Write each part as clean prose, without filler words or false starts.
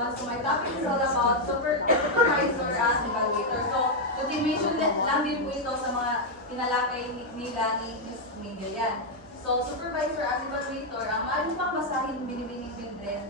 everyone. So my topic is all about supervisor as evaluator. So continuation lang din po ito sa mga tinalakay nila ni Ms. Miguel. So supervisor as evaluator, ang maaari pang basahin binibining Pindren.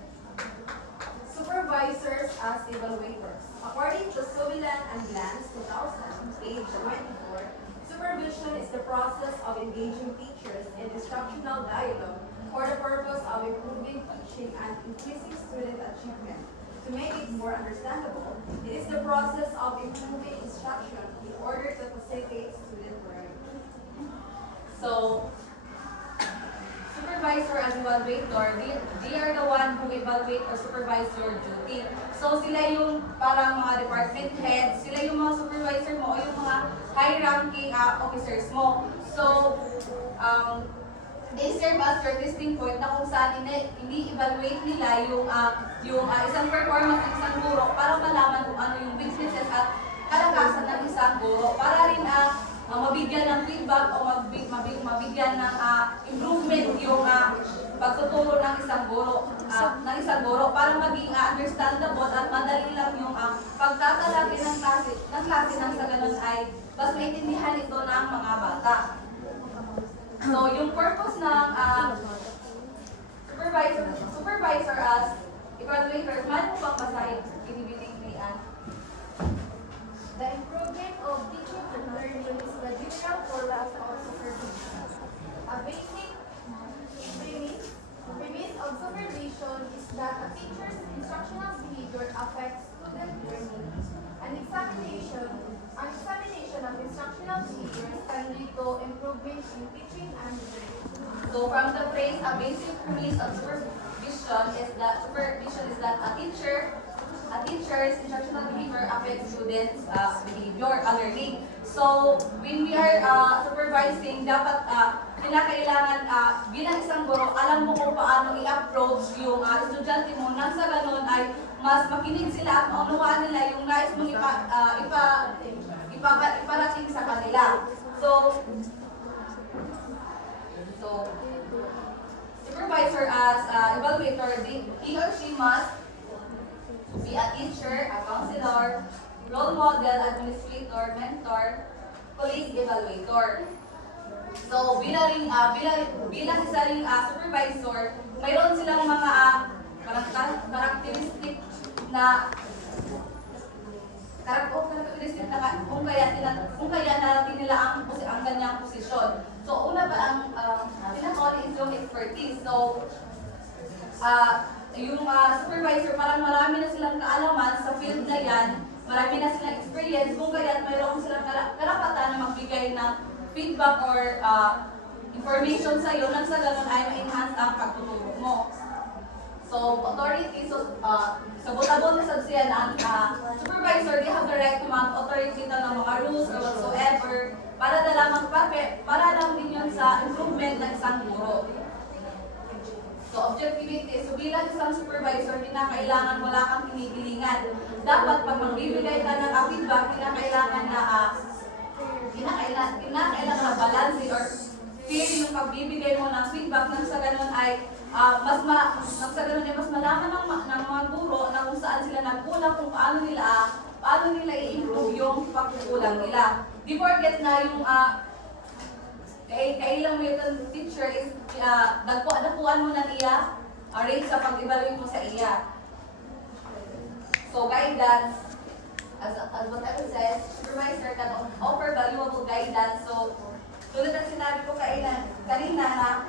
Supervisors as evaluators. According to Subilan and Glantz, 2000, page 24, supervision is the process of engaging teachers in instructional dialogue for the purpose of improving teaching and increasing student achievement. To make it more understandable, it is the process of improving instruction in order to facilitate student learning. So, supervisor as evaluator, they are the one who evaluate or supervise your duty. So, sila yung parang mga department heads, sila yung mga supervisor mo o yung mga high-ranking officers mo. So, they serve as your testing point na kung saan ini-evaluate nila yung isang performance ng isang guro para malaman kung ano yung weaknesses at kalakasan ng isang guro para rin mabigyan ng feedback o mabigyan ng improvement yung pagtuturo ng isang guro para maging understandable at madali lang yung pagtatalaki ng klase nang sa ganun ay mas maintindihan ito ng mga bata. So, yung purpose ng supervisor as evaluators, man mo bang basahin? Binibining ni Anne. The improvement of teaching and learning is the general purpose of supervision. A basic premise of supervision is that a teacher's instructional behavior affects student learning. An examination of instructional behaviors can lead to improvement in teaching and learning. So, from the phrase, a basic premise of supervision is that a teacher's instructional behavior affects students' behavior, learning. So, when we are supervising, dapat kinakailangan bilang isang guro, alam mo kung paano i-approach yung estudyante mo nang sa ganun ay mas makinig sila at maunawaan nila yung nais mong iparating sa kanila. So, supervisor as evaluator, he or she must be a teacher, a counselor, role model, administrator, mentor, colleague, evaluator. So, bilang isa ring supervisor, mayroon silang mga characteristic na kung kaya natin nila ang ganyang posisyon. So, una ba ang pinaka-uli is yung expertise. So, yung supervisor, parang marami na silang kaalaman sa field na yan, marami na silang experience, kung kaya mayroon silang karapatan na magbigay ng feedback or information sa iyo nang sa ganun ay ma-enhance ang pagtuturo mo. So, authority, sa butabon na sabsiyan ang supervisor, they have the right to mag-authority ng mga rules or whatsoever para lang din yun sa improvement ng isang guro. So, objectivity. So, bilang isang supervisor, kinakailangan wala kang kinikilingan. Dapat pag magbibigay ka ng feedback, kinakailangan na balance or fair yung pagbibigay mo ng feedback nang sa ganun ay mas malaman ng mga guro na kung saan sila nagkulang, kung paano nila i-improve yung pagkukulang nila. Di forget na yung kailang may teacher is nagpuan mo na niya rate sa pag-evaluate mo sa iya. So guidance, as what I said, supervisor can offer valuable guidance. So tulad ng sinabi ko kanina na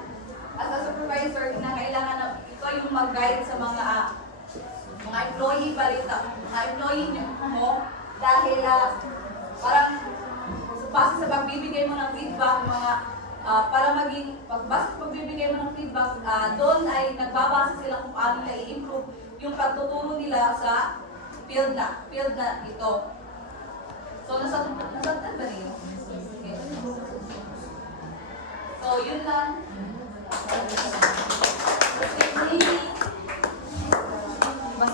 as a supervisor, kailangan na ikaw yung mag-guide sa mga employee mo dahil parang base sa pagbibigay mo ng feedback, pagbibigay mo ng feedback, doon ay nagbabasa sila kung paano nila i-improve yung pagtuturo nila sa field na ito. So, nasagtan ba niyo? Okay. So, yun lang.